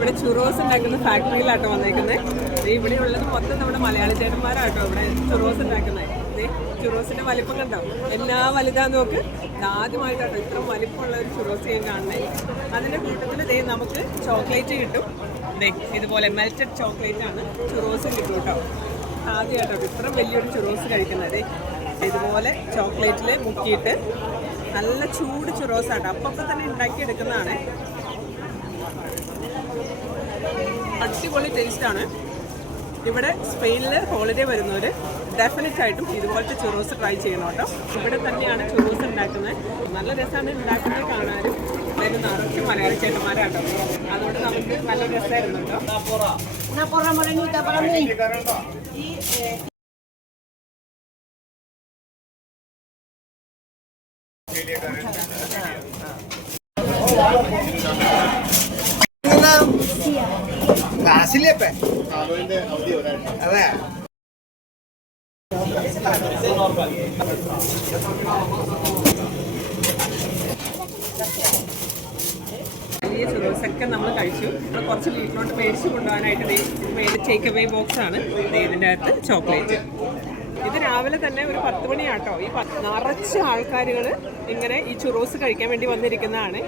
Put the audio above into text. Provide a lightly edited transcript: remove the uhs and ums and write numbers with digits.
ഇവിടെ ചുറോസ് ഉണ്ടാക്കുന്ന ഫാക്ടറിയിലാട്ടോ വന്നേക്കുന്നത്. ഇവിടെ ഉള്ളത് മൊത്തം നമ്മുടെ മലയാളി ചേട്ടന്മാരാട്ടോ ഇവിടെ ചുറോസ് ഉണ്ടാക്കുന്നത്. ചുറോസിന്റെ വലിപ്പം കണ്ടോ, എന്നാ വലുതാന്ന് നോക്ക്. ആദ്യമായിട്ടാട്ടോ ഇത്ര വലിപ്പമുള്ള ഒരു ചുറോസ് ഞാൻ കാണുന്നത്. അതിന്റെ കൂട്ടത്തിൽ നമുക്ക് ചോക്ലേറ്റ് കിട്ടും. ഇതുപോലെ മെൽറ്റഡ് ചോക്ലേറ്റ് ആണ് ചുറോസ് കിട്ടും കേട്ടോ. ആദ്യമായിട്ടോ ഇത്ര വലിയൊരു ചുറോസ് കഴിക്കുന്നത്. ഇതുപോലെ ചോക്ലേറ്റിൽ മുക്കിയിട്ട് നല്ല ചൂട് ചുറോസാട്ടോ, അപ്പം തന്നെ ഉണ്ടാക്കിയെടുക്കുന്നതാണ്. അടിപൊളി ടേസ്റ്റാണ്. ഇവിടെ സ്പെയിനിൽ ഹോളിഡേ വരുന്നവർ ഡെഫിനറ്റ് ആയിട്ടും ഇതുപോലത്തെ ചുറോസ് ട്രൈ ചെയ്യണം കേട്ടോ. ഇവിടെ തന്നെയാണ് ചുറോസ് ഉണ്ടാക്കുന്നത്. നല്ല രസമാണ് ഉണ്ടാക്കുന്നത് കാണാനും. അതിന് നിറച്ച് മലയാളി ചേട്ടന്മാരാട്ടോ, അതുകൊണ്ട് നമുക്ക് നല്ല രസമായിരുന്നു കേട്ടോ. ക്ലാസ്സില്ലേ അതെ വലിയ ചുറോസൊക്കെ നമ്മൾ കഴിച്ചു. നമ്മൾ കുറച്ച് വീട്ടിലോട്ട് മേടിച്ച് കൊണ്ടുപോകാനായിട്ട് ടേക്ക് അവേ ബോക്സ് ആണ് ഇതിൻ്റെ അകത്ത് ചോക്ലേറ്റ്. ഇത് രാവിലെ തന്നെ ഒരു 10 മണിയാട്ടോ. ഈ നിറച്ച് ആൾക്കാരുകൾ ഇങ്ങനെ ഈ ചുറോസ് കഴിക്കാൻ വേണ്ടി വന്നിരിക്കുന്നതാണ്.